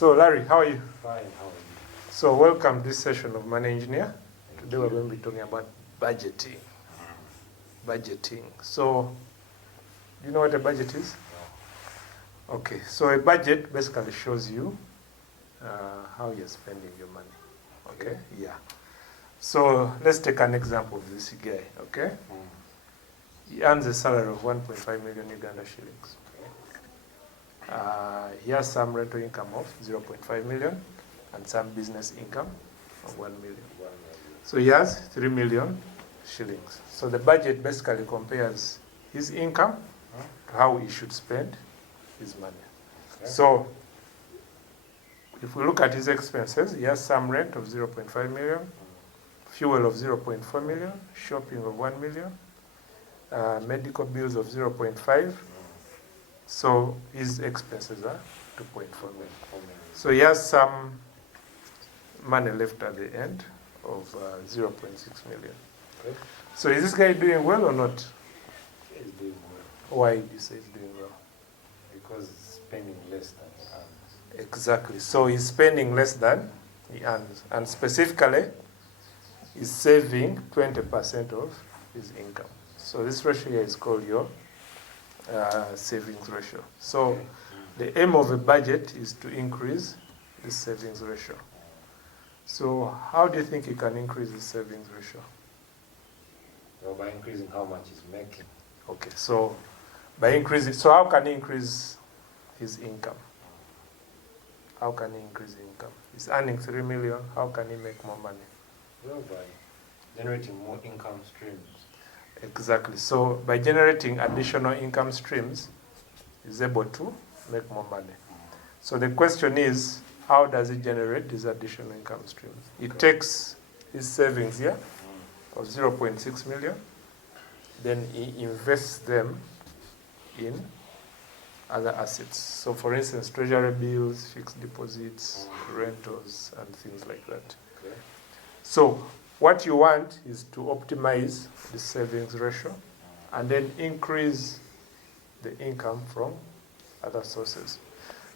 So Larry, how are you? Fine, how are you? So welcome to this session of Money Engineer. Today we're going to be talking about budgeting. Budgeting. So, do you know what a budget is? No. Okay, so a budget basically shows you how you're spending your money. Okay? Yeah. So let's take an example of this guy, okay? He earns a salary of 1.5 million Uganda shillings. He has some rental income of 0.5 million and some business income of 1 million. So he has 3 million shillings. So the budget basically compares his income to how he should spend his money. Okay. So if we look at his expenses, he has some rent of 0.5 million, fuel of 0.4 million, shopping of 1 million, medical bills of 0.5. So his expenses are 2.4 million. So he has some money left at the end of 0.6 million. Okay. So is this guy doing well or not? He's doing well. Why do you say he's doing well? Because he's spending less than he earns. Exactly. So he's spending less than he earns. And specifically, he's saving 20% of his income. So this ratio here is called your savings ratio. So the aim of a budget is to increase the savings ratio. So how do you think you can increase the savings ratio? Well, by increasing how much he's making. Okay, so by increasing, so how can he increase his income? How can he increase income? He's earning 3 million, how can he make more money? Well, by generating more income streams. Exactly. So by generating additional income streams, he's able to make more money. So the question is, how does he generate these additional income streams? He takes his savings here of 0.6 million, then he invests them in other assets. So for instance, treasury bills, fixed deposits, rentals, and things like that. Okay. So what you want is to optimize the savings ratio and then increase the income from other sources.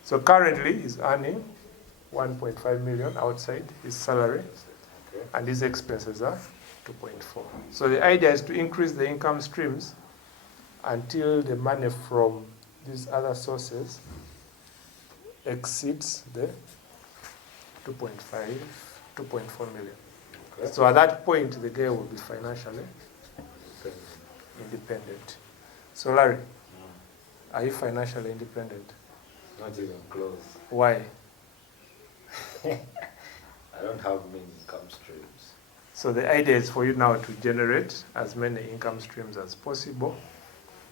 So currently he's earning 1.5 million outside his salary, Okay. and his expenses are 2.4. So the idea is to increase the income streams until the money from these other sources exceeds the 2.4 million. Okay. So at that point, the guy will be financially independent. So Larry, are you financially independent? Not even close. Why? I don't have many income streams. So the idea is for you now to generate as many income streams as possible,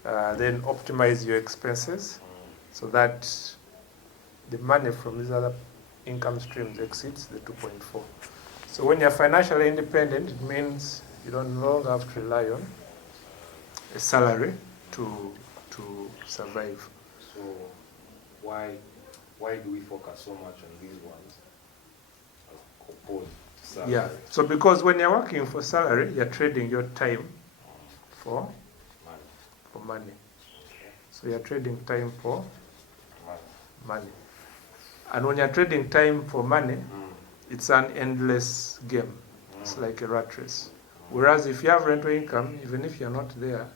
then optimize your expenses so that the money from these other income streams exceeds the 2.4. So when you're financially independent, it means you don't no longer have to rely on a salary to survive. So why do we focus so much on these ones as opposed to salary? Yeah. So because when you're working for salary, you're trading your time for money. Okay. So you're trading time for Money. money. And when you're trading time for money, it's an endless game. It's like a rat race. Whereas if you have rental income, even if you're not there,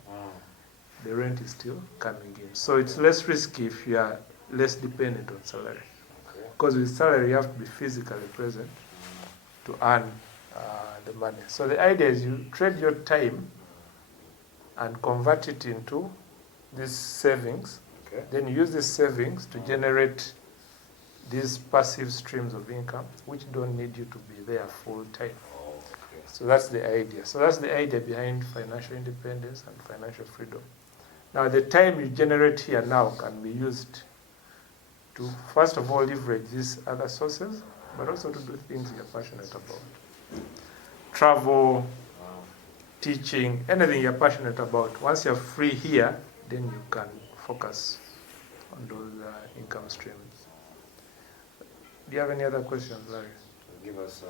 the rent is still coming in. So it's less risky if you are less dependent on salary. Okay. Because with salary, you have to be physically present to earn the money. So the idea is you trade your time and convert it into these savings. Okay. Then you use these savings to generate these passive streams of income, which don't need you to be there full time. Okay. So that's the idea. So that's the idea behind financial independence and financial freedom. Now, the time you generate here now can be used to, first of all, leverage these other sources, but also to do things you're passionate about. Travel, teaching, anything you're passionate about. Once you're free here, then you can focus on those income streams. Do you have any other questions, Larry? Give us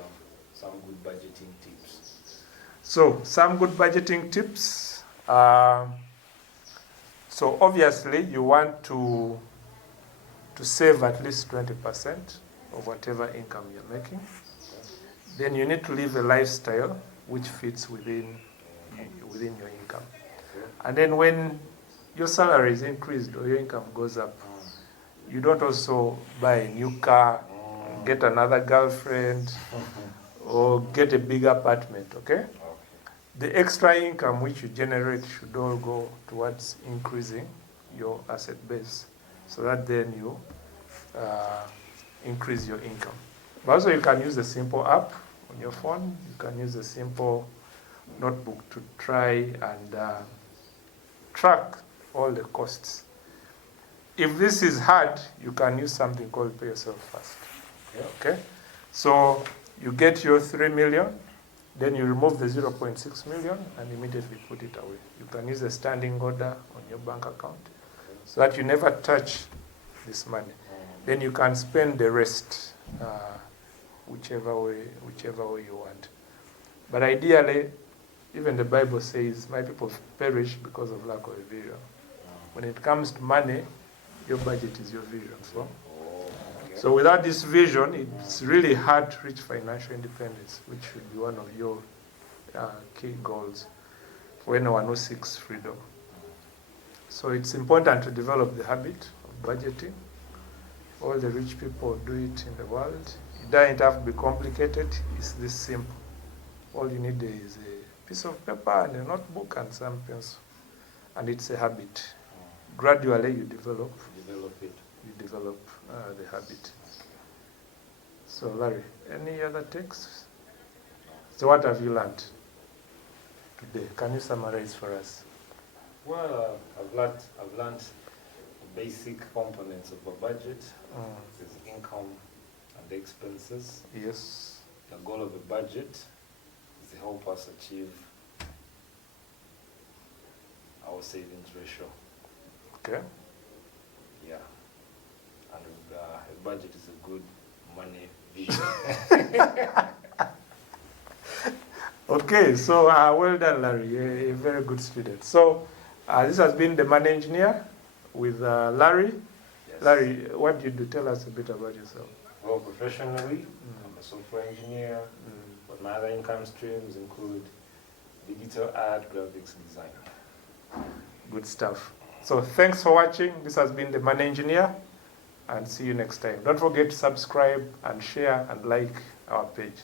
some good budgeting tips. So, some good budgeting tips. So obviously you want to save at least 20% of whatever income you're making. Then you need to live a lifestyle which fits within your income. And then when your salary is increased or your income goes up, you don't also buy a new car, get another girlfriend, or get a big apartment, okay? The extra income which you generate should all go towards increasing your asset base, so that then you increase your income. But also you can use a simple app on your phone. You can use a simple notebook to try and track all the costs. If this is hard, you can use something called Pay Yourself First. Okay? So you get your 3 million, then you remove the 0.6 million and immediately put it away. You can use a standing order on your bank account so that you never touch this money. Then you can spend the rest whichever way you want. But ideally, even the Bible says, my people perish because of lack of a vision. When it comes to money, your budget is your vision. So without this vision, it's really hard to reach financial independence, which should be one of your key goals for anyone who seeks freedom. So it's important to develop the habit of budgeting. All the rich people do it in the world. It doesn't have to be complicated. It's this simple. All you need is a piece of paper and a notebook and some pencil. And it's a habit. Gradually you develop it. You develop the habit. So Larry, any other texts? So what have you learned today? Can you summarize for us? Well, I've learned the basic components of a budget. There's income and the expenses. Yes. The goal of a budget is to help us achieve our savings ratio. Okay. Yeah. And a budget is a good money vision. Okay, so well done, Larry. A very good student. So this has been the Money Engineer with Larry. Yes. Larry, what did you do? Tell us a bit about yourself. Well, professionally, I'm a software engineer, but my other income streams include digital art, graphics design. Good stuff. So thanks for watching. This has been the Money Engineer, and see you next time. Don't forget to subscribe and share and like our page.